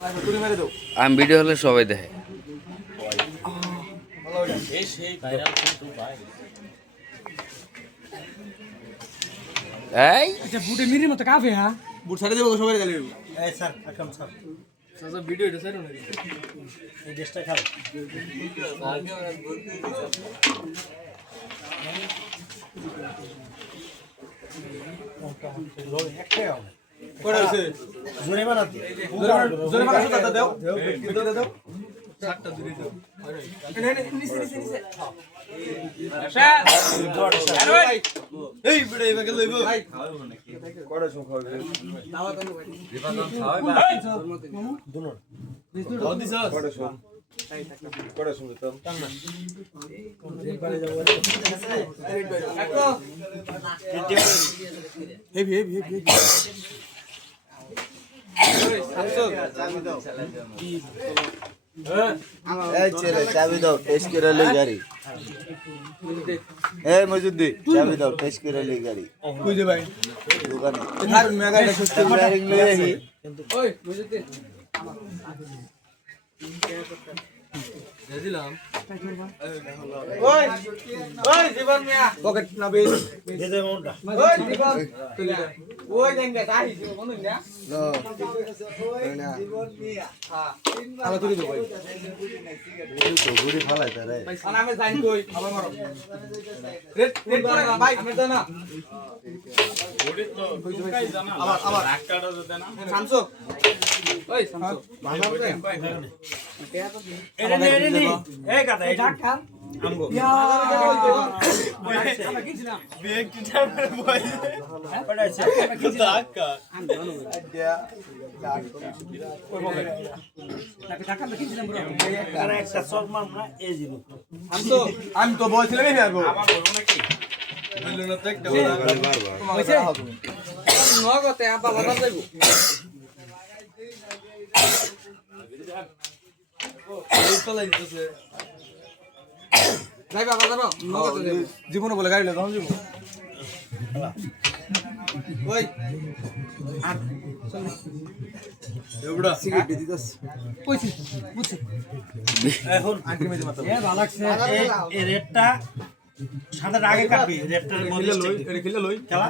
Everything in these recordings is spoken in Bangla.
আমি ভিডিও হলে সবাই দেখে। এই আচ্ছা বুটে মিরির মতো কাফে হ্যাঁ বুট ছাড়ে দেবো সবাই গালি দেবো এই স্যার এখন স্যার স্যার ভিডিও এটা ছাড়ো না এই ড্রেসটা খাও কোড়া হইছে জোরে মারা জোরে মারা সুতা দাও ভিডিও দাও সাতটা দূরে দাও নিচে এই ভিডিও এবারে লইব কোড়া সব খাবে দাও তো বিপাদন খাওয়াই ভাই দুনো দাও দিছ কোড়া সব কোড়া সব তো টানা হেভি হেভি হেভি এই ছেলে চাবি দাও টেস্ট করে লই গাড়ি এই মজুদ্দি চাবি দাও টেস্ট করে লই গাড়ি কই দে ভাই দোকানে হারুন মেগাটা সুস্থ ওয়্যারিং লই আহি ওই মজুদ্দি দিলাম ওই ওই জীবন মিয়া পকেট না বেশ দে দে মোটা ওই জীবন তুই ওই দেঙ্গে তাই মনে না না জীবন মিয়া হ্যাঁ আলো তুই দে ভাই তো গুড়ি ফালাই তারে আমি জানি কই আবার মারো রেড রেড করে না ভাই আমি জানা ওডি তো কাই জানা আবার রাগটাটা তো দেনা শামসু ওই শামসু বাজার রে এরে নে এই কথা এই ঢাকা আমগো আমরা কিনছিলাম ব্যাগ টিটার বই পড়াইছে ঢাকা টাকা আমরা কিনছিলাম bro আর একটা সলমান না এই জিনিস আমি তো বলছিলাম এই আগে আমার বলবো নাকি বললো না তো একটা হইছে নগতে আপা বাজার যাইবো যাইবা বাজার নগতে যাইবো জীবনে বলে গাড়ি লাগে যাইবো ওই এবড়া সিগারেট দিতাস কইছি বুঝছি এখন আন্টি মেজে মাথা এ ভালো লাগছে এই রেটটা সাদা আগে কাটবি রেটটার মধ্যে লই এটা কিলে লই খেলা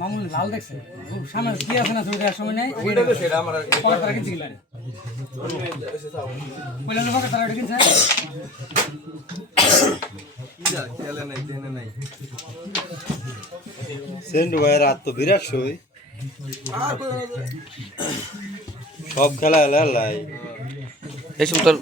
মামুন লাল দেখছে সামনে কি আছে না ছবিটা সময় নাই ওইটা তো সেটা আমার পরে তারা কিনছি গেলেন বলে লোক তারা কিনছে খেলে নাই দেনে নাই সেন্ড ভাইয়ের আত্ম বিরাট সই সব খেলা হেলা লাই এসব তোর